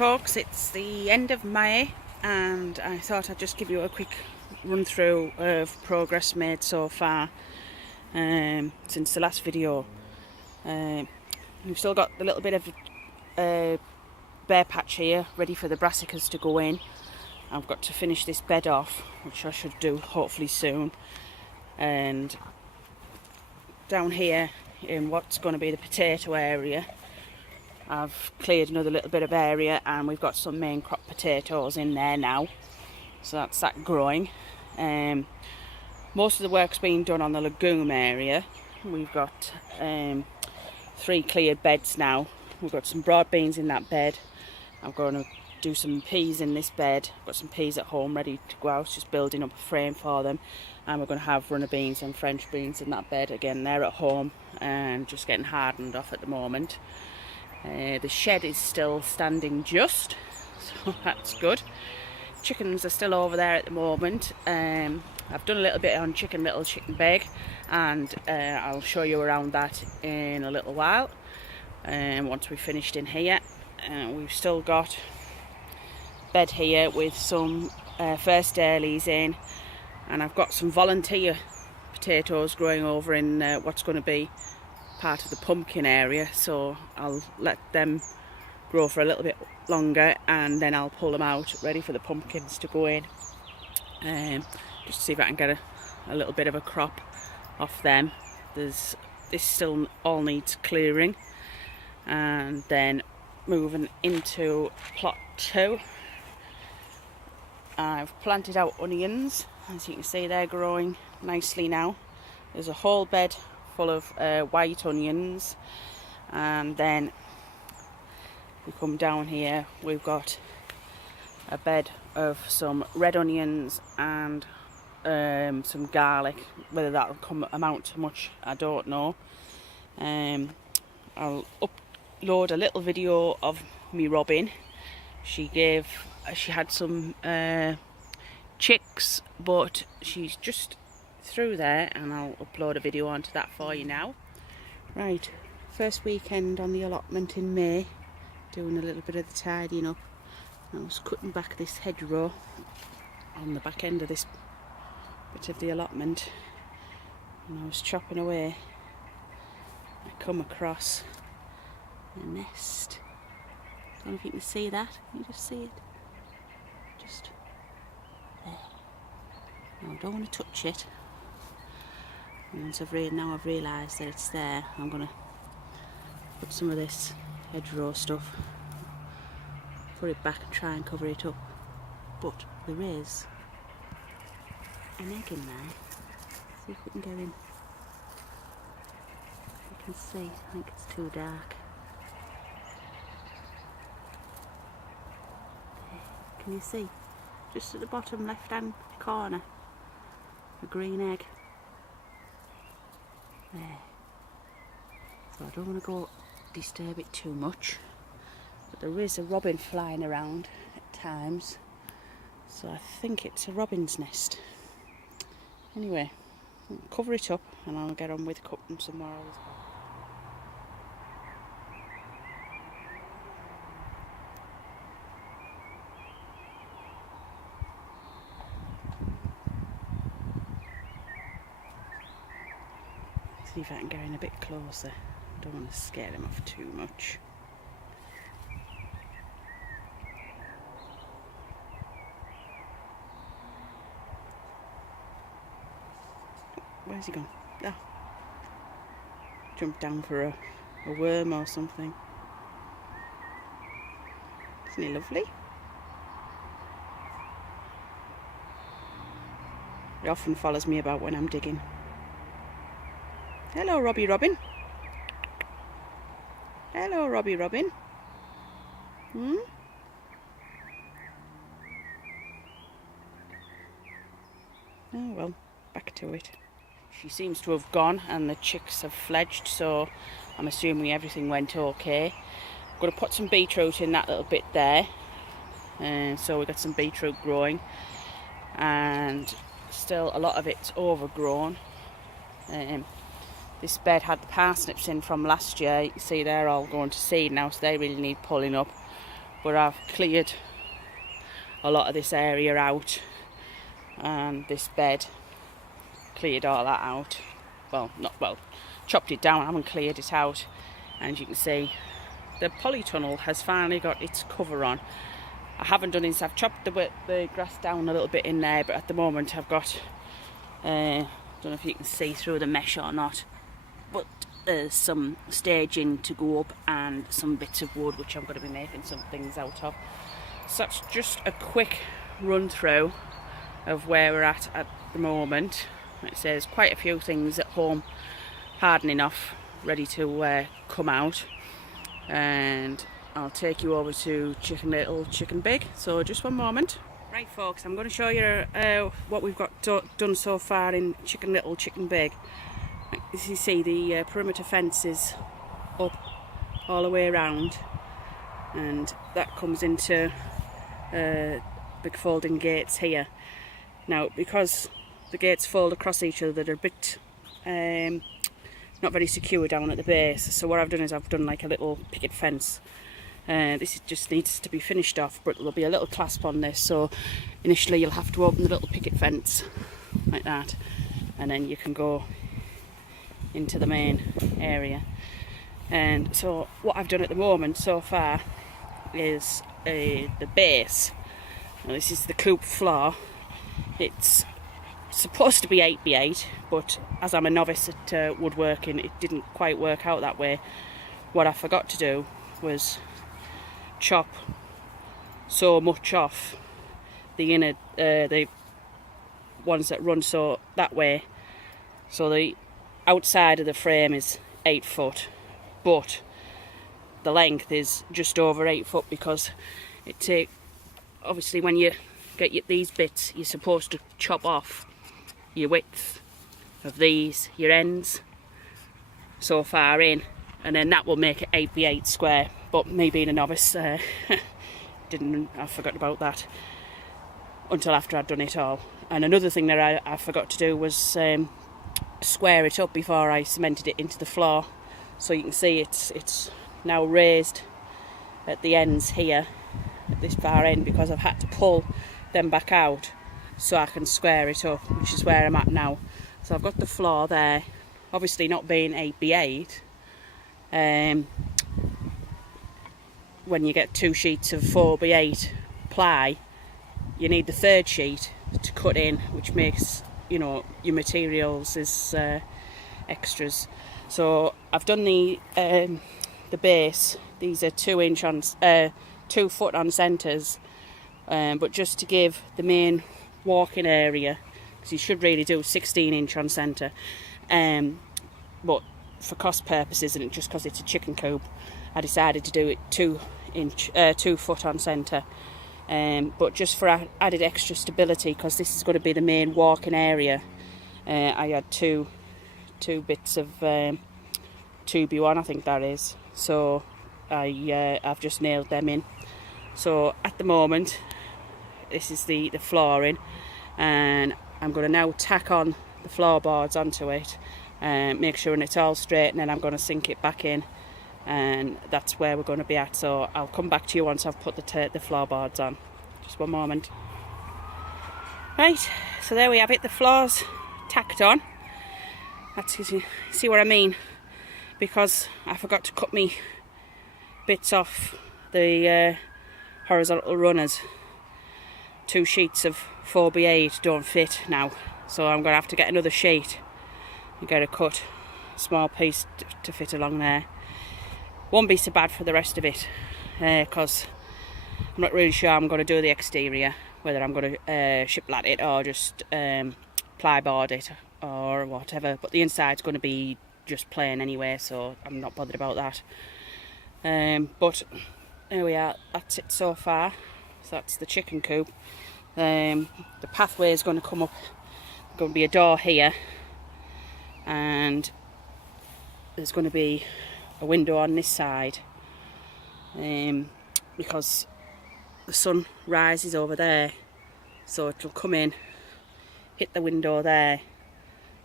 folks, it's the end of May and I thought I'd just give you a quick run through of progress made so far since the last video. We've still got a little bit of bare patch here ready for the brassicas to go in. I've got to finish this bed off, which I should do hopefully soon, and down here in what's going to be the potato area, I've cleared another little bit of area and we've got some main crop potatoes in there now, so that's that growing. Most of the work's been done on the legume area. We've got 3 cleared beds now. We've got some broad beans in that bed. I'm going to do some peas in this bed. I've got some peas at home ready to go out, just building up a frame for them. And we're going to have runner beans and French beans in that bed. Again, they're at home and just getting hardened off at the moment. The shed is still standing just, so that's good. Chickens are still over there at the moment. I've done a little bit on little chicken bake, and I'll show you around that in a little while. Once we've finished in here, we've still got bed here with some first earlies in, and I've got some volunteer potatoes growing over in what's going to be part of the pumpkin area, so I'll let them grow for a little bit longer and then I'll pull them out ready for the pumpkins to go in, just to see if I can get a little bit of a crop off them. This still all needs clearing. And then moving into plot 2, I've planted out onions. As you can see, they're growing nicely now. There's a whole bed full of white onions, and then we come down here, we've got a bed of some red onions and some garlic. Whether that'll amount to much, I don't know. I'll upload a little video of me Robin. She had some chicks, but she's just through there, and I'll upload a video onto that for you now. Right, first weekend on the allotment in May, doing a little bit of the tidying up. I was cutting back this hedgerow on the back end of this bit of the allotment, and I was chopping away. I come across a nest. I don't know if you can see that. Can you just see it? Just there. Now, I don't want to touch it. And once I've realised that it's there, I'm going to put some of this hedgerow stuff, put it back and try and cover it up. But there is an egg in there. See if we can go in. You can see, I think it's too dark. There. Can you see? Just at the bottom left hand corner, a green egg. There. So I don't want to go disturb it too much, but there is a robin flying around at times, so I think it's a robin's nest. Anyway, I'll cover it up and I'll get on with cutting some more. See if I can get in a bit closer. I don't want to scare them off too much. Where's he gone? Ah, jumped down for a worm or something. Isn't he lovely? He often follows me about when I'm digging. Hello, Robbie Robin. Hello, Robbie Robin. Oh well, back to it. She seems to have gone and the chicks have fledged, so I'm assuming everything went okay. I'm going to put some beetroot in that little bit there. So we've got some beetroot growing, and still a lot of it's overgrown. This bed had the parsnips in from last year. You can see they're all going to seed now, so they really need pulling up. but I've cleared a lot of this area out, and this bed, cleared all that out. Well, not well, chopped it down, I haven't cleared it out. And you can see the polytunnel has finally got its cover on. I haven't done this, I've chopped the grass down a little bit in there, but at the moment I've got, don't know if you can see through the mesh or not, but there's some staging to go up and some bits of wood which I'm going to be making some things out of. So that's just a quick run through of where we're at the moment. It says quite a few things at home hardening off, ready to come out, and I'll take you over to Chicken Little, Chicken Big. So just one moment. Right folks, I'm going to show you what we've got done so far in Chicken Little, Chicken Big. As you see, the perimeter fence is up all the way around, and that comes into big folding gates here. Now, because the gates fold across each other, they're a bit not very secure down at the base. So what I've done is I've done like a little picket fence. This just needs to be finished off, but there'll be a little clasp on this. So initially you'll have to open the little picket fence like that, and then you can go into the main area. And so what I've done at the moment so far is the base. Now this is the coop floor. It's supposed to be 8x8, but as I'm a novice at woodworking, it didn't quite work out that way. What I forgot to do was chop so much off the inner, the ones that run so that way, so the outside of the frame is 8 foot, but the length is just over 8 foot, because obviously when you get these bits, you're supposed to chop off your width of these, your ends, so far in, and then that will make it 8x8 square. But me being a novice, I forgot about that until after I'd done it all. And another thing that I forgot to do was square it up before I cemented it into the floor. So you can see it's now raised at the ends here, at this far end, because I've had to pull them back out so I can square it up, which is where I'm at now. So I've got the floor there, obviously not being 8x8. When you get 2 sheets of 4x8 ply, you need the third sheet to cut in, which makes, you know, your materials is extras. So I've done the base. These are 2 foot on centres, but just to give the main walking area, because you should really do 16-inch on centre, but for cost purposes and just because it's a chicken coop, I decided to do it 2 foot on centre. But just for added extra stability, because this is going to be the main walking area, I had two bits of 2B1, I think that is. So I've just nailed them in. So at the moment, this is the flooring, and I'm going to now tack on the floorboards onto it and make sure it's all straight, and then I'm going to sink it back in, and that's where we're going to be at. So I'll come back to you once I've put the floorboards on. Just one moment. Right, so there we have it, the floors tacked on. That's, you see what I mean, because I forgot to cut me bits off the horizontal runners. 2 sheets of 4x8 don't fit now, so I'm going to have to get another sheet and get a cut small piece to fit along there. Won't be so bad for the rest of it, because I'm not really sure I'm going to do the exterior, whether I'm going to shiplat it or just plyboard it or whatever, but the inside's going to be just plain anyway, so I'm not bothered about that. But there we are, that's it so far. So that's the chicken coop. The pathway is going to come up, going to be a door here, and there's going to be a window on this side, because the sun rises over there, so it'll come in, hit the window there,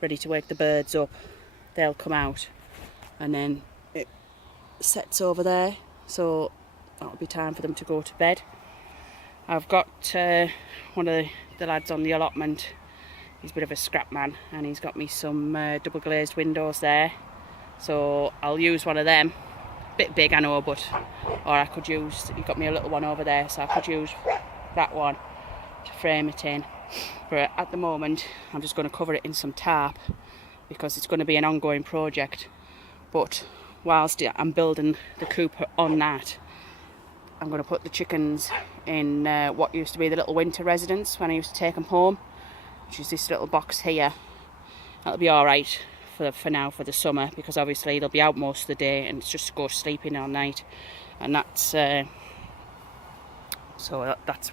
ready to wake the birds up. They'll come out, and then it sets over there, so that'll be time for them to go to bed. I've got one of the lads on the allotment. He's a bit of a scrap man, and he's got me some double glazed windows there, so I'll use one of them. Bit big, I know, but or I could use, he got me a little one over there, so I could use that one to frame it in. But at the moment I'm just going to cover it in some tarp because it's going to be an ongoing project. But whilst I'm building the coop on that, I'm going to put the chickens in what used to be the little winter residence when I used to take them home, which is this little box here. That'll be alright for now, for the summer, because obviously they'll be out most of the day and it's just to go sleeping all night. And that's so that's,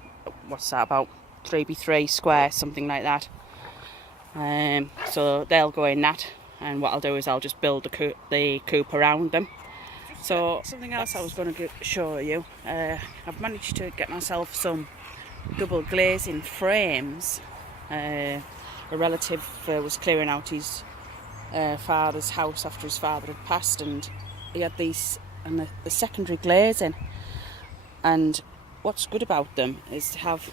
what's that, about 3x3 square, something like that. So they'll go in that, and what I'll do is I'll just build the coop around them. So something else I was going to show you, I've managed to get myself some double glazing frames. A relative was clearing out his father's house after his father had passed, and he had these and the secondary glazing. And what's good about them is to have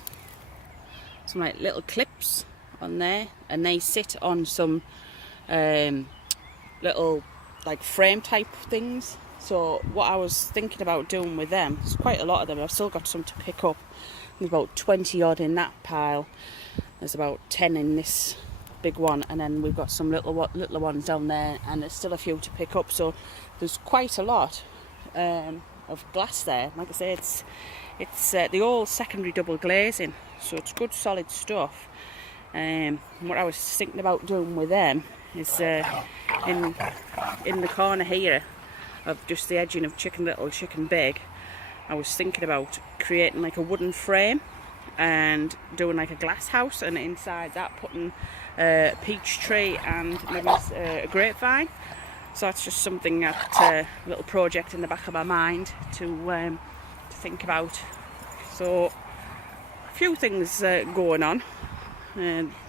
some like little clips on there, and they sit on some little like frame type things. So what I was thinking about doing with them, there's quite a lot of them, I've still got some to pick up. There's about 20 odd in that pile, there's about 10 in this big one, and then we've got some little ones down there, and there's still a few to pick up. So there's quite a lot of glass there. Like I say, it's the old secondary double glazing, so it's good solid stuff. What I was thinking about doing with them is in the corner here of just the edging of Chicken Little, Chicken Big, I was thinking about creating like a wooden frame and doing like a glass house, and inside that putting a peach tree and maybe a grapevine. So that's just something that a little project in the back of my mind to think about. So a few things going on.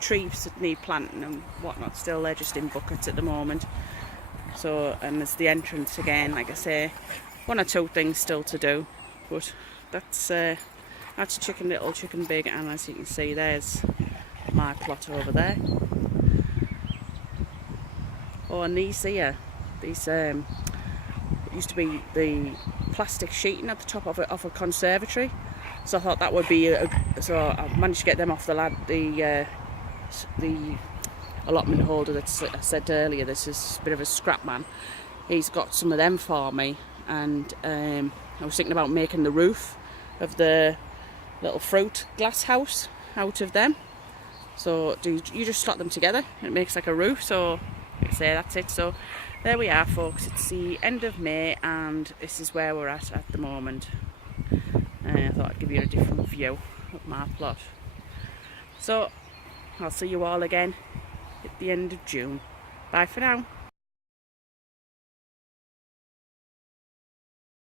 Trees that need planting and whatnot, still they're just in buckets at the moment. So, and there's the entrance again, like I say, one or two things still to do, but that's Chicken Little, Chicken Big, and as you can see, there's my plot over there. Oh, and these here, these used to be the plastic sheeting at the top of a conservatory. So I thought that would be so I managed to get them off the allotment holder that I said earlier. This is a bit of a scrap man. He's got some of them for me, and I was thinking about making the roof of the little fruit glass house out of them. So you just slot them together and it makes like a roof. So like I say, that's it. So there we are, folks. It's the end of May, and this is where we're at the moment. I thought I'd give you a different view of my plot. So I'll see you all again at the end of June. Bye for now.